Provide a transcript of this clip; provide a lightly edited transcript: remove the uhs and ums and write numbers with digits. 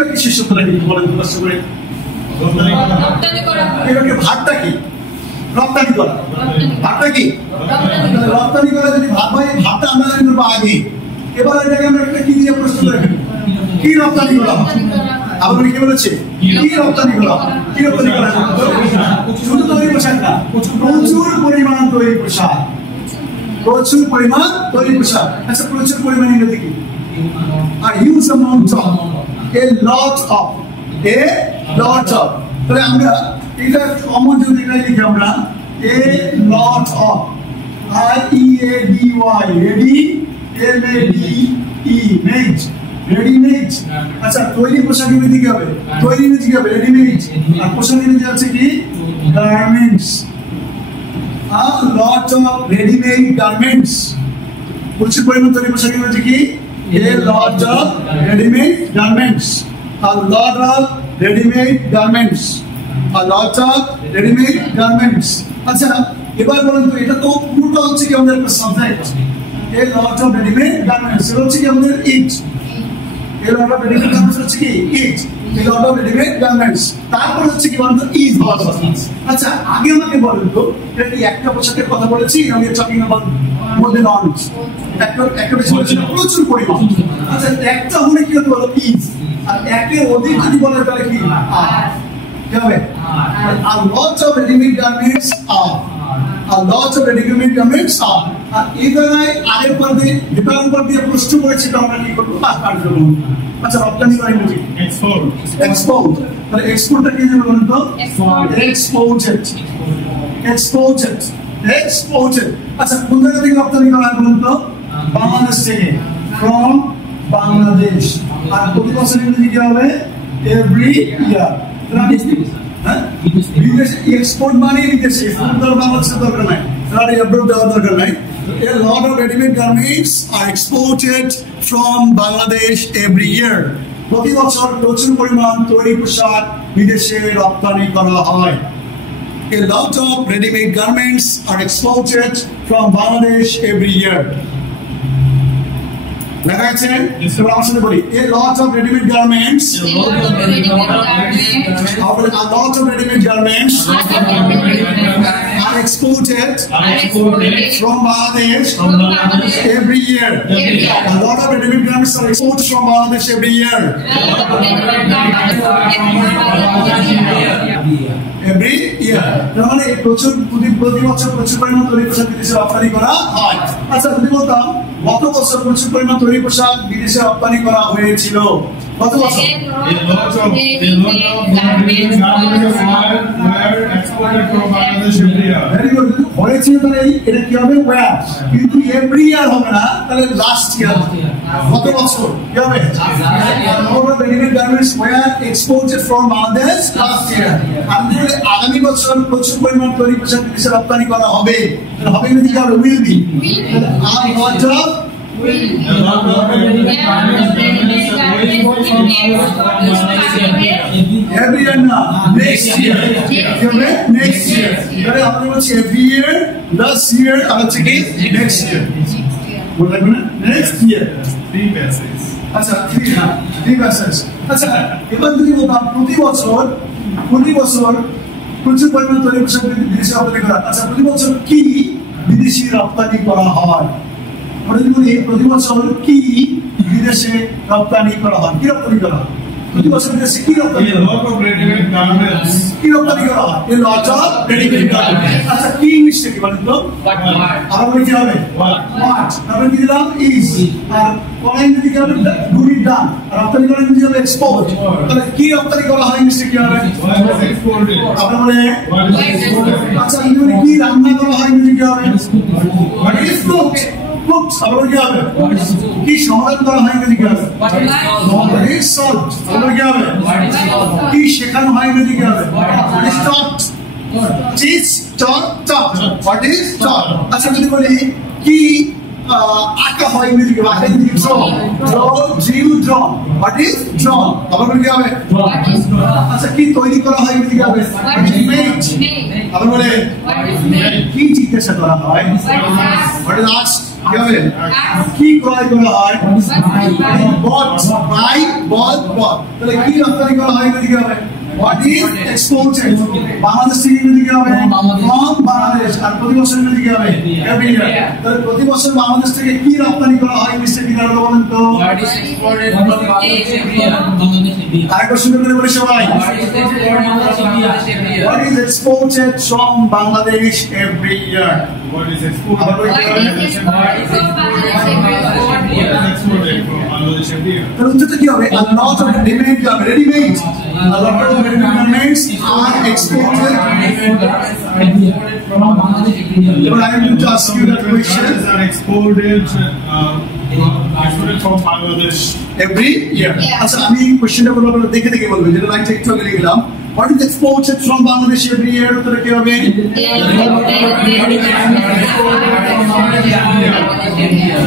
বাকি শেষ শব্দটা কি বলেন তো কষ্ট করে? রপ্তানি করা। এবারে ভাতটা কি? রপ্তানি করা। ভাতটা কি? রপ্তানি করা। যদি ভাত হয় ভাতটা আমরা জানি করবো আগে, এবার এটাকে আমরা একটা কি দিয়ে প্রশ্ন করব? কি রপ্তানি করা হয়? আপনি কি বলেছে? কি রপ্তানি করা হয়? কি রপ্তানি করা হয়? শুধু তৈরি পোশাক না, প্রচুর পরিমাণ তৈরি পোশাক। প্রচুর পরিমাণ তৈরি পোশাক। আচ্ছা, প্রচুর পরিমাণ ইংরেজি কি? আর huge amount of, a lot of, a lot of. তাহলে আমরা এটা কমন যদি লিখি আমরা a lot of, I E A D Y, ready, L A D E, made, readymade. আচ্ছা, তৈরি পোশাক ইংরেজি কি হবে? তৈরি ইংরেজি কি হবে? রেডিমেড। আর পোশাক ইংরেজি আছে কি? Garments. A lot of ready-made garments. প্রচুর পরিমাণ তৈরি পোশাক ইংরেজি কি? A lot of ready-made garments. A lot of ready-made garments. A lot of ready-made garments. আচ্ছা, এবার বলেন তো এটা তো পুরোটা হচ্ছে কি আমাদের একটা subject. A lot of ready-made garments এটা হচ্ছে কি আমাদের it. A lot of ready-made garments হচ্ছে কি it. A lot of ready-made garments. তারপর হচ্ছে কি বলেন তো is হওয়ার কথা। আচ্ছা, আগে আমাকে বলেন তো এটা কি একটা পোশাকের কথা বলেছি? আমি talking about more than one. একটা বেশি বলেছি প্রচুর পরিমাণ। আচ্ছা, একটা হলে কি হতে বলো is, আর একের অধিক যদি বলে তাহলে কি are। কি হবে? A lot of ready-made garments are. A lot of ready-made garments are. আর এই জায়গায় আরের পর দিয়ে যেটার উপর দিয়ে প্রশ্ন করেছি তো আমরা কি করবো? কার্যক্রম। আচ্ছা, রপ্তানি করা ইংরেজি এক্সপোর্ট। এক্সপোর্ট। তাহলে এক্সপোর্টটা কি জানো বলুন তো? এক্সপোর্টেড। এক্সপোর্টেড। এক্সপোর্টেড। আচ্ছা, কোন জায়গা থেকে রপ্তানি করা হয় বলুন তো? বাংলাদেশ থেকে, ফ্রম বাংলাদেশ। আর প্রতি বছর ইংরেজি কি হবে? Every year. হ্যাঁ, বিদেশে এক্সপোর্ট মানে বিদেশে, বাংলাদেশের দরকার নাই, abroad দেওয়ার দরকার নাই। A lot of ready-made garments are exported from Bangladesh every year. প্রতি বছর প্রচুর পরিমাণ তৈরি পোশাক বিদেশে রপ্তানি করা হয়। A lot of ready-made garments are exported from Bangladesh every year. লেখা আছে? এবার আমার সাথে বলি, a lot of ready-made garments, a lot of ready-made garments are exported from Bangladesh every year. A lot of ready-made garments are exported from Bangladesh every year. Every year. মানে প্রচুর প্রতি বছর প্রচুর পরিমাণ তৈরি পোশাক বিদেশে রপ্তানি করা হয়। আচ্ছা, যদি বলতাম গত বছর প্রচুর পরিমাণ তৈরি পোশাক বিদেশে রপ্তানি করা হয়েছিল, গত বছর হয়েছিল, তাহলে এটা কি হবে? ওয়্যার। কিন্তু এভরি ইয়ার হবে না, তাহলে লাস্ট ইয়ার, গত বছর কি হবে? ready-made garments were exported from Bangladesh last year. আগামী বছর প্রচুর পরিমাণ তৈরি পোশাক বিদেশে রপ্তানি করা হবে। হবে কি হবে? will be. R lot of every year না, next year, next year। তাহলে আপনি বলছেন every year, last year, আর হচ্ছে কি next year। বলা যাবে না? next year। আচ্ছা, ঠিক আছে। আচ্ছা, এবার যদি বলতাম প্রতি বছর প্রচুর পরিমাণ তৈরি পোশাক বিদেশে রপ্তানি করা। আচ্ছা, প্রতি বছর কি বিদেশি রপ্তানি করা হয়? প্রতি বছর কি বিদেশে রপ্তানি করা হয়? কি রপ্তানি করা হয় প্রতি বছর বিদেশে? কি রপ্তানি করা হয়? কি রপ্তানি করা হয়? A lot of ready-made garments. আচ্ছা, কি ইংলিশে কি বলেন তো? আবার কি হবে? What? তারপরে কি দিলাম? Is। আর কোন ইংরেজি কি হবে? Do it done। আর রপ্তানি করা ইংরেজি হবে export। তাহলে কি রপ্তানি করা হয় ইংলিশে কি হবে? আপনি বলে আচ্ছা, ইংরেজি কি রান্না করা হয় ইংরেজি কি হবে? What is cooked? আবার কি হবে? কি সমাধান করা হয় ইংরেজি কি হবে? What is solved? আবার কি হবে? কি শেখানো হয় ইংরেজি কি হবে? What is taught? Teach, taught. What is taught? আচ্ছা, যদি বলি কি আঁকা হয় ইংরেজি কি? আঁকা ইংরেজি draw. What is draw? আবার কি হবে? আচ্ছা, কি তৈরি করা হয় ইংরেজি কি হবে? What is made? আবার বলে কি জিজ্ঞাসা করা হয়? What is asked? কি হবে কি ক্রয় করা হয় bought buy bought তাহলে কি রপ্তানি করা হয় এদিকে হবে what is exported বাংলাদেশ থেকে এদিকে হবে from বাংলাদেশ আর প্রতি বছর এদিকে হবে every year তাহলে প্রতি বছর বাংলাদেশ থেকে কি রপ্তানি করা হয় মিস্টার কি দাঁড়ালো বলেন তো What is exported from Bangladesh every year? আরেকবার শুনে করে বলি সবাই What is exported from Bangladesh every year? what is exported from Bangladesh every year What is exported from Bangladesh every year? তাহলে উত্তরটা কি হবে a lot of ready-made a lot of ready-made garments are exported From Bangladesh every year. but I am going to ask you that question Garments are exported from Bangladesh. every year আচ্ছা আমি কোশ্চেনটা বলবো আপনারা দেখে দেখে বলবেন যেটা লাইনটা একটু আগে লিখলাম what is exported from Bangladesh every year উত্তরটা কি হবে Every year.